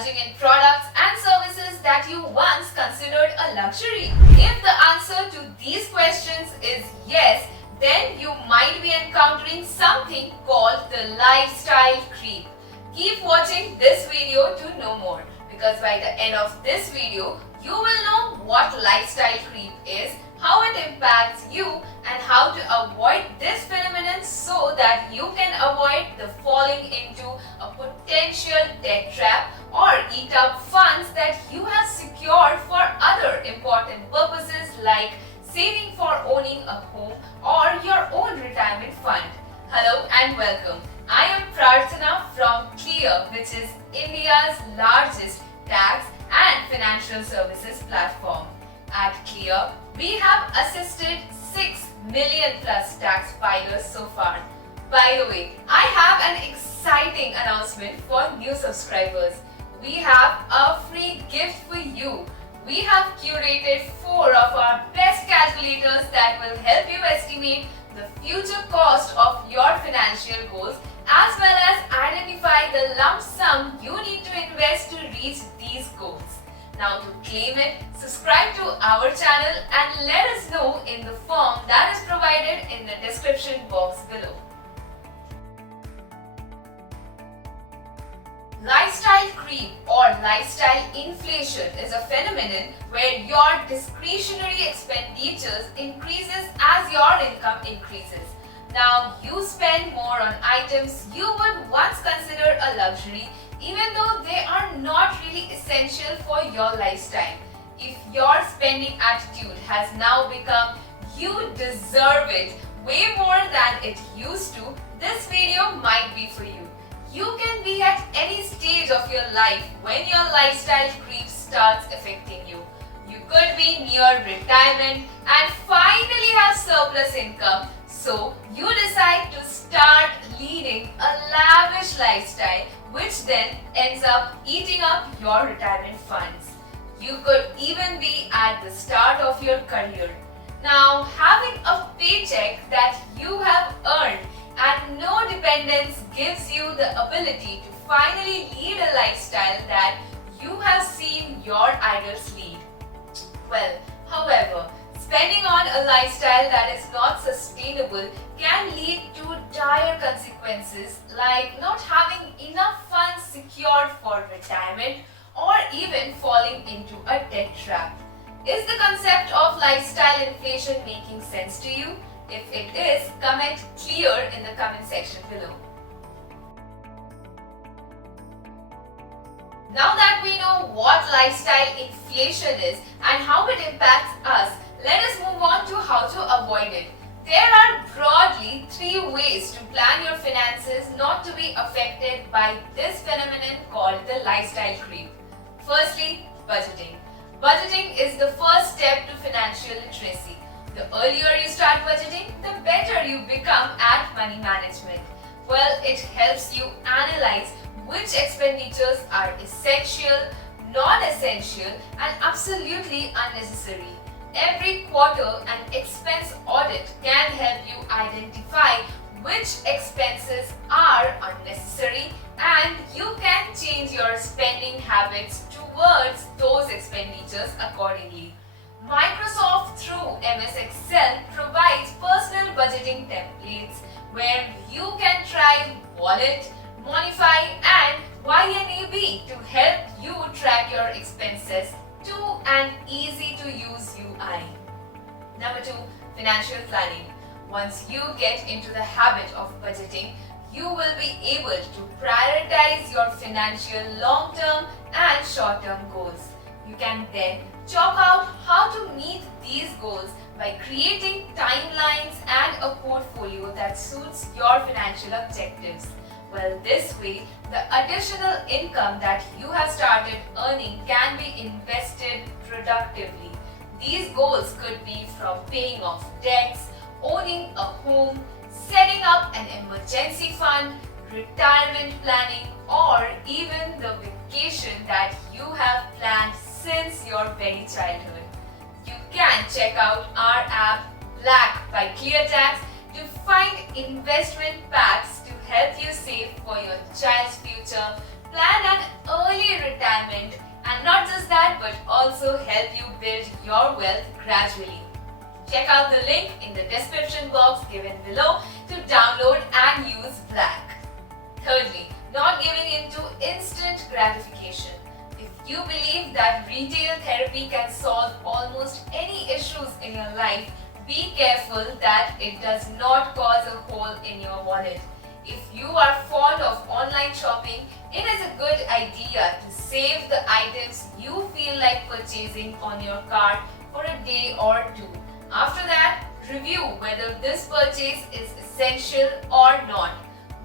indulging in products and services that you once considered a luxury? If the answer to these questions is yes, then you might be encountering something called the lifestyle creep. Keep watching this video to know more, because by the end of this video, you will know what lifestyle creep is, how it impacts you, and how to avoid this phenomenon so that you can avoid the falling into a potential debt trap or eat up funds that you have secured for other important purposes like saving for owning a home or your own retirement fund. Hello and welcome. I am Prarthana from Clear, which is India's largest tax and financial services platform. At Clear, we have assisted 6 million plus tax filers so far. By the way, I have an exciting announcement for new subscribers. We have a free gift for you. We have curated 4 of our best calculators that will help you estimate the future cost of your financial goals as well as identify the lump sum you need to invest to reach these goals. Now to claim it, subscribe to our channel and let us know in the form that is provided in the description box below. Lifestyle creep or lifestyle inflation is a phenomenon where your discretionary expenditures increases as your income increases. Now you spend more on items you would once consider a luxury, even though they are not really essential for your lifestyle. If your spending attitude has now become "you deserve it" way more than it used to, this video might be for you. You can be at any stage of your life when your lifestyle creep starts affecting you. You could be near retirement and finally have surplus income, so you decide to start leading a lavish lifestyle, which then ends up eating up your retirement funds. You could even be at the start of your career. Now, having a paycheck that you have earned and no dependence gives you the ability to finally lead a lifestyle that you have seen your idols lead. Well, however, spending on a lifestyle that is not sustainable can lead to dire consequences like not having enough funds secured for retirement or even falling into a debt trap. Is the concept of lifestyle inflation making sense to you? If it is, comment "clear" in the comment section below. Now that we know what lifestyle inflation is and how it impacts us, let us move on to how to avoid it. There are broadly 3 ways to plan your finances not to be affected by this phenomenon called the lifestyle creep. Firstly, budgeting. Budgeting is the first step to financial literacy. The earlier you start budgeting, the better you become at money management. Well, it helps you analyze which expenditures are essential, non-essential, and absolutely unnecessary. Every quarter, an expense audit can help you identify which expenses are unnecessary, and you can change your spending habits towards those expenditures accordingly. Microsoft through MS Excel provides personal budgeting templates where you can try Wallet, Modify and YNAB to help you track your expenses to an easy to use UI. Number 2, financial planning. Once you get into the habit of budgeting, you will be able to prioritize your financial long-term and short-term goals. You can then chalk out how to meet these goals by creating timelines and a portfolio that suits your financial objectives. Well, this way, the additional income that you have started earning can be invested productively. These goals could be from paying off debts, owning a home, setting up an emergency fund, retirement planning, or even the vacation that you have planned since your very childhood. You can check out our app Black by ClearTax to find investment packs to help you save for your child's future plan an early retirement, and not just that but also help you build your wealth gradually. Check out the link in the description box given below to download and use Black. Thirdly, not giving in to instant gratification. If you believe that retail therapy can solve almost any issues in your life, be careful that it does not cause a hole in your wallet. If you are fond of online shopping, it is a good idea to save the items you feel like purchasing on your cart for a day or two. After that, review whether this purchase is essential or not.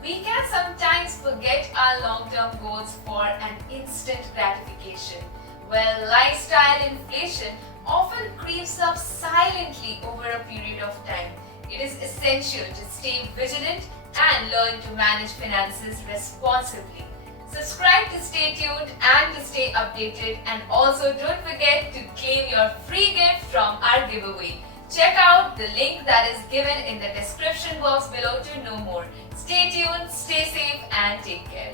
We can sometimes forget our long-term goals for an instant gratification. Well, lifestyle inflation often creeps up silently over a period of time. It is essential to stay vigilant and learn to manage finances responsibly. Subscribe to stay tuned and to stay updated, and also don't forget to claim your free gift from our giveaway. Check out the link that is given in the description box below to know more. Stay tuned, stay safe and take care.